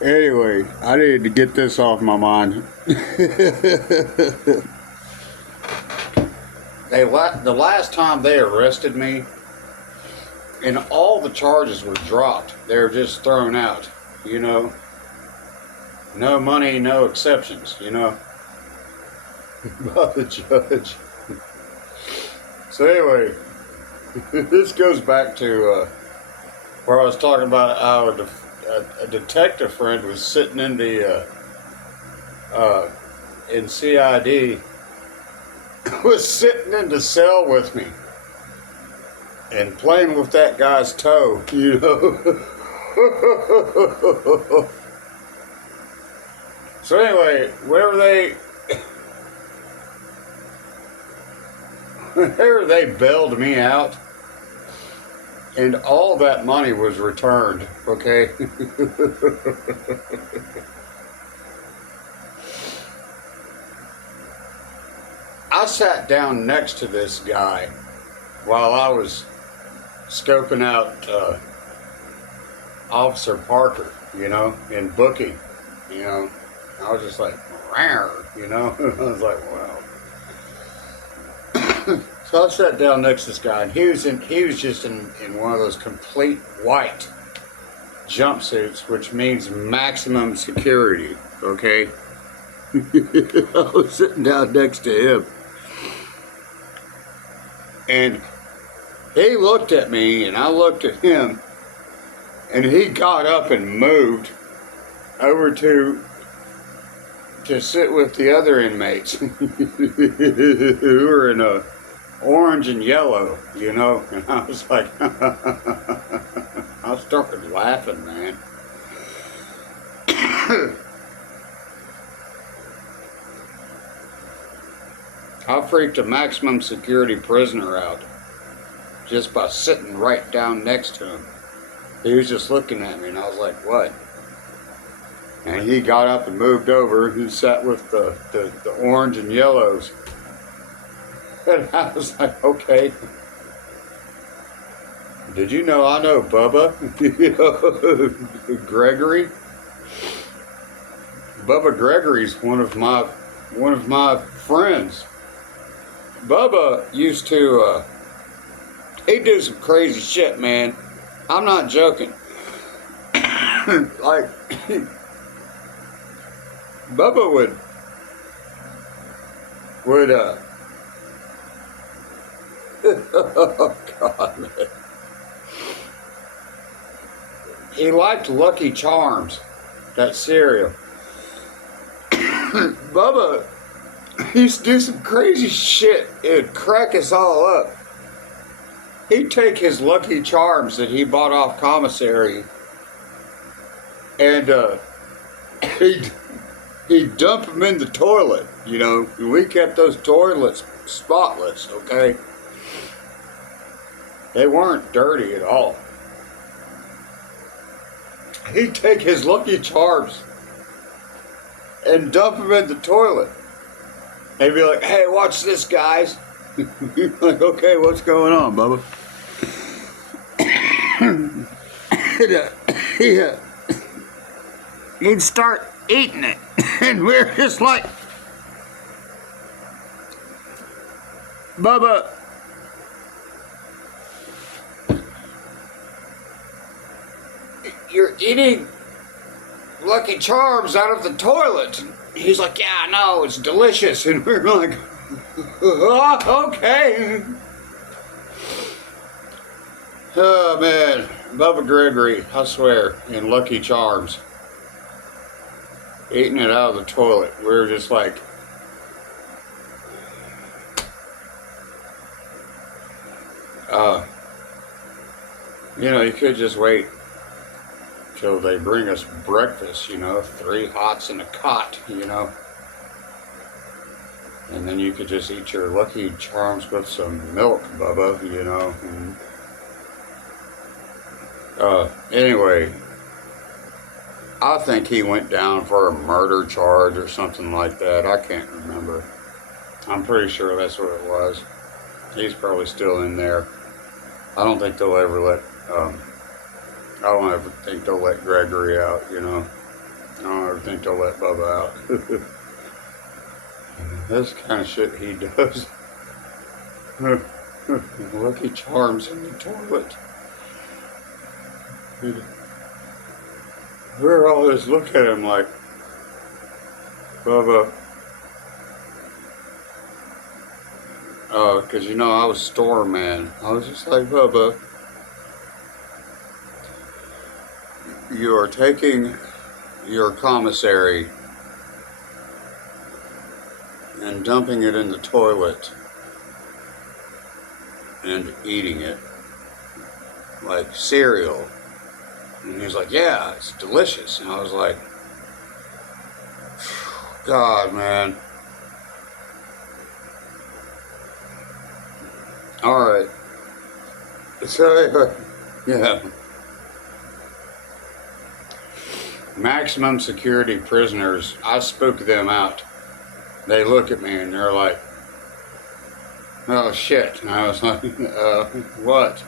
Anyway, I needed to get this off my mind. The last time they arrested me, and all the charges were dropped. They were just thrown out, you know. No money, no exceptions, you know. By the judge. So anyway, this goes back to where I was talking about how a detective friend was sitting in the in CID, was sitting in the cell with me and playing with that guy's toe, you know. So anyway, whenever they bailed me out, and all that money was returned, okay? I sat down next to this guy while I was scoping out Officer Parker, you know, in booking, you know. I was just like, rawr, you know. I was like, wow. So I sat down next to this guy, and he was just in one of those complete white jumpsuits, which means maximum security, okay? I was sitting down next to him, and he looked at me, and I looked at him, and he got up and moved over to sit with the other inmates who were in a orange and yellow, you know. And I was like, I started laughing, man. I freaked a maximum security prisoner out just by sitting right down next to him. He was just looking at me, and I was like, what? And he got up and moved over and sat with the orange and yellows. And I was like, okay. Did you know I know Bubba? You know, Gregory? Bubba Gregory's one of my friends. Bubba used to he'd do some crazy shit, man. I'm not joking. Like Bubba would oh God, man. He liked Lucky Charms, that cereal. Bubba used to do some crazy shit. It would crack us all up. He'd take his Lucky Charms that he bought off commissary, and he'd dump them in the toilet, you know. We kept those toilets spotless, okay? They weren't dirty at all. He'd take his Lucky Charms and dump them in the toilet. He'd be like, hey, watch this, guys. Like, okay, what's going on, Bubba? He'd start eating it, and we're just like, Bubba, you're eating Lucky Charms out of the toilet. He's like, yeah, I know, it's delicious. And we're like, oh, okay. Oh, man. Bubba Gregory, I swear, in Lucky Charms. Eating it out of the toilet. We were just like, you know, you could just wait till they bring us breakfast, you know, 3 hots and a cot, you know. And then you could just eat your Lucky Charms with some milk, Bubba, you know. And, anyway, I think he went down for a murder charge or something like that. I can't remember. I'm pretty sure that's what it was. He's probably still in there. I don't think they'll ever let I don't ever think they'll let Gregory out, you know. I don't ever think they'll let Bubba out. That's the kind of shit he does. Lucky Charms in the toilet. We're all just looking at him like, Bubba. Because, you know, I was store man. I was just like, Bubba, you are taking your commissary and dumping it in the toilet and eating it like cereal. And he's like, yeah, it's delicious. And I was like, God, man. Alright. So, yeah. Maximum security prisoners, I spook them out. They look at me and they're like, oh shit. And I was like, what?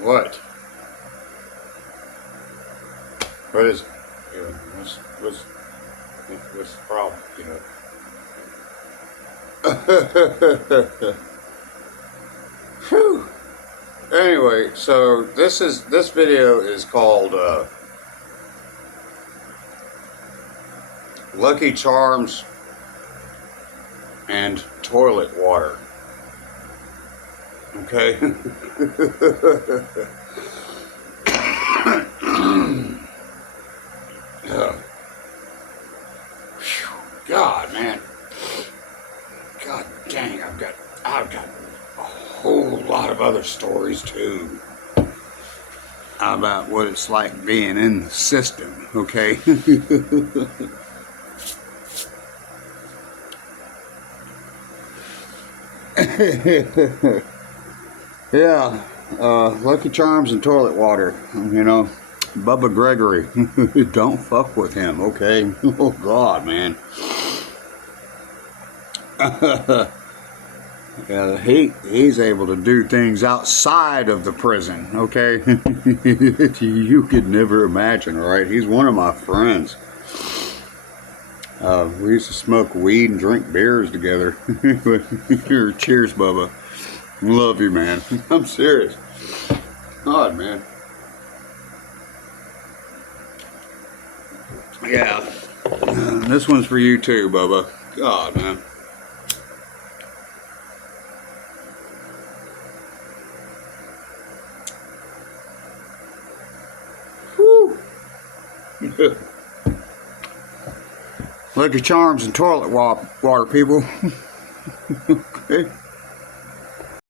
What? What is it? What's the problem, you know? Whew. Anyway, so this video is called Lucky Charms and Toilet Water. Okay? God, man. God dang, I've got a whole lot of other stories too about what it's like being in the system, okay? Yeah, Lucky Charms and toilet water, you know. Bubba Gregory, don't fuck with him, okay? Oh God, man. Yeah, he's able to do things outside of the prison, okay? You could never imagine, right? He's one of my friends. We used to smoke weed and drink beers together. Cheers, Bubba. Love you, man. I'm serious. God, man. Yeah. This one's for you too, Bubba. God, man. Whew. Lucky Charms and toilet water, people. Okay.